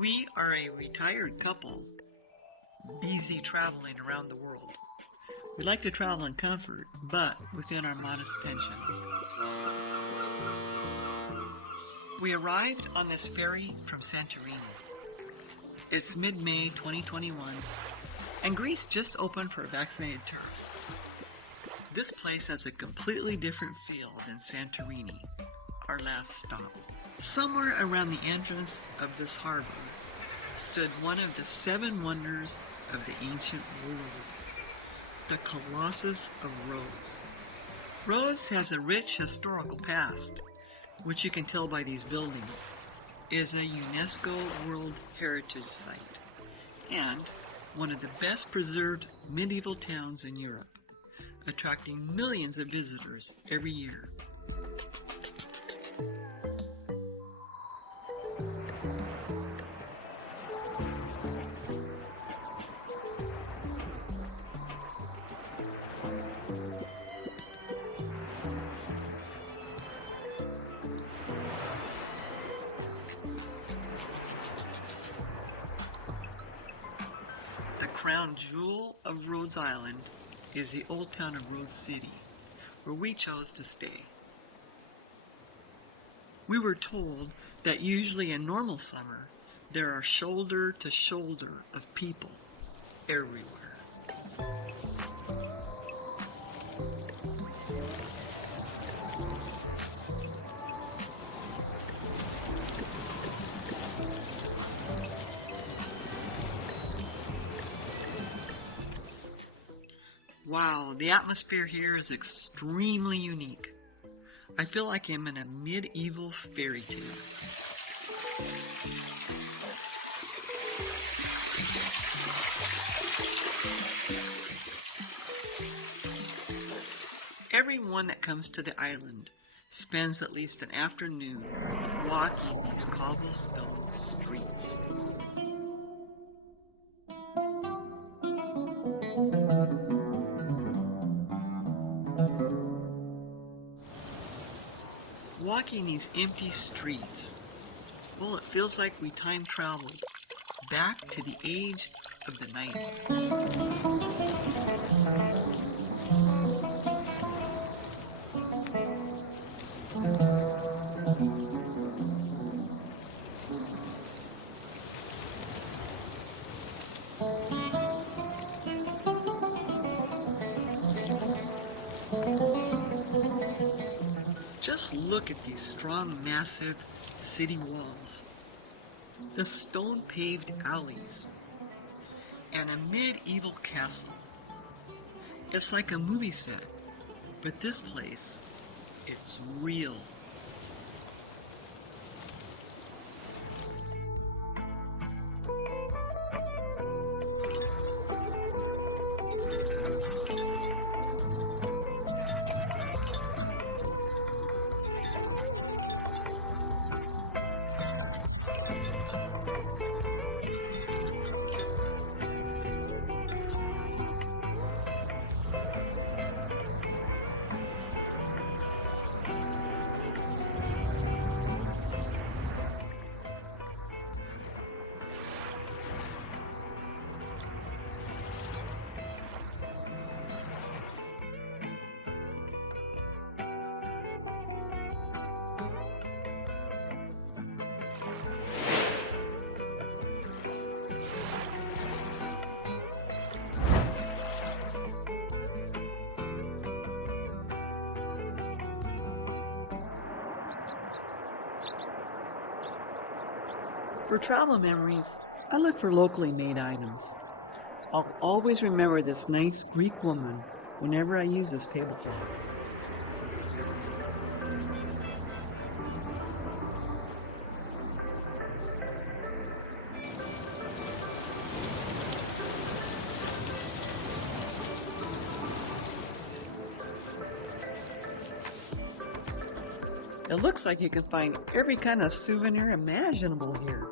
We are a retired couple, busy traveling around the world. We like to travel in comfort, but within our modest pension. We arrived on this ferry from Santorini. It's mid-May 2021, and Greece just opened for vaccinated tourists. This place has a completely different feel than Santorini, our last stop. Somewhere around the entrance of this harbor stood one of the 7 wonders of the ancient world, the Colossus of Rhodes. Rhodes has a rich historical past, which you can tell by these buildings. It is a UNESCO World Heritage Site and one of the best preserved medieval towns in Europe, attracting millions of visitors every year. The crown jewel of Rhodes Island is the old town of Rhodes City, where we chose to stay. We were told that usually in normal summer, there are shoulder to shoulder of people everywhere. Wow, the atmosphere here is extremely unique. I feel like I'm in a medieval fairy tale. Everyone that comes to the island spends at least an afternoon walking these cobblestone streets. Walking these empty streets, well, it feels like we time traveled back to the age of the knights. Just look at these strong, massive city walls, the stone-paved alleys, and a medieval castle. It's like a movie set, but this place, it's real. For travel memories, I look for locally made items. I'll always remember this nice Greek woman whenever I use this tablecloth. It looks like you can find every kind of souvenir imaginable here.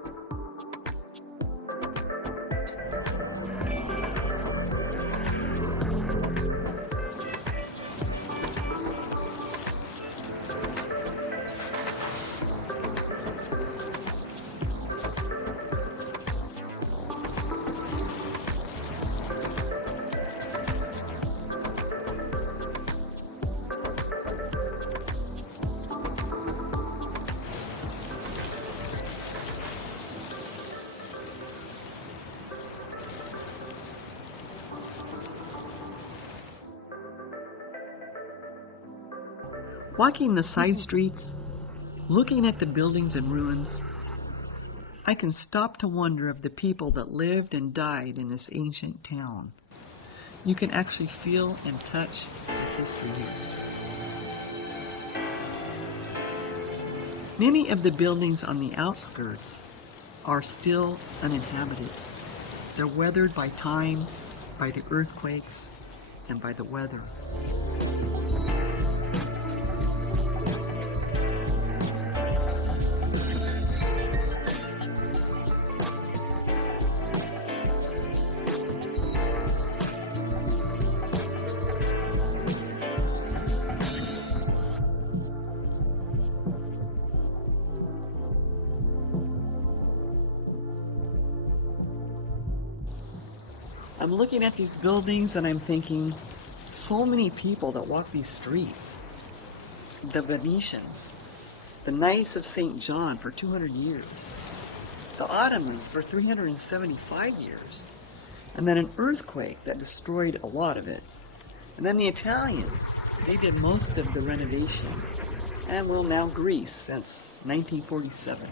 Walking the side streets, looking at the buildings and ruins, I can stop to wonder of the people that lived and died in this ancient town. You can actually feel and touch the history here. Many of the buildings on the outskirts are still uninhabited. They're weathered by time, by the earthquakes, and by the weather. I'm looking at these buildings and I'm thinking, so many people that walk these streets. The Venetians, the Knights of St. John for 200 years, the Ottomans for 375 years, and then an earthquake that destroyed a lot of it. And then the Italians, they did most of the renovation, and well, now Greece since 1947.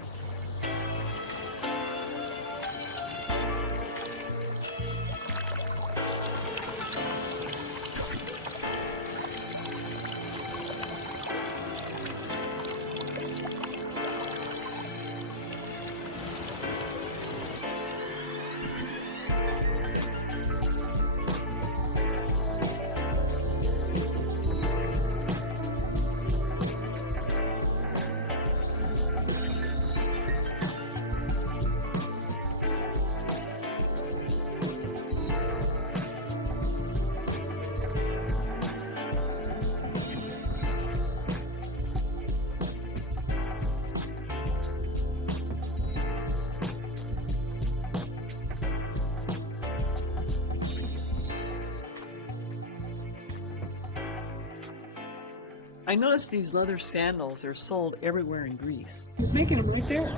I noticed these leather sandals are sold everywhere in Greece. He's making them right there.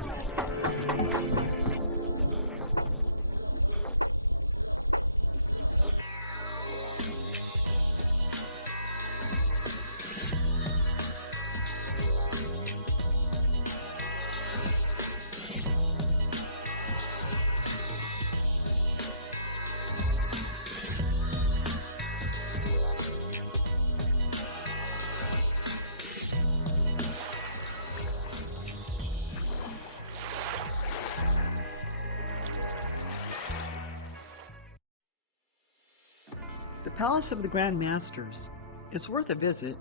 The Palace of the Grand Masters is worth a visit,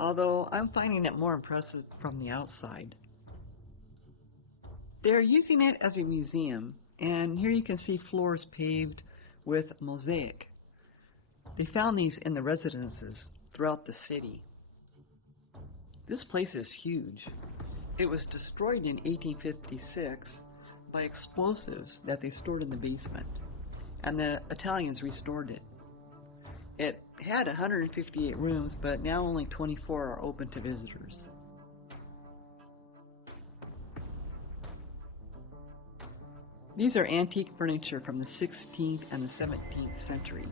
although I'm finding it more impressive from the outside. They are using it as a museum, and here you can see floors paved with mosaic. They found these in the residences throughout the city. This place is huge. It was destroyed in 1856 by explosives that they stored in the basement, and the Italians restored it. It had 158 rooms, but now only 24 are open to visitors. These are antique furniture from the 16th and the 17th century.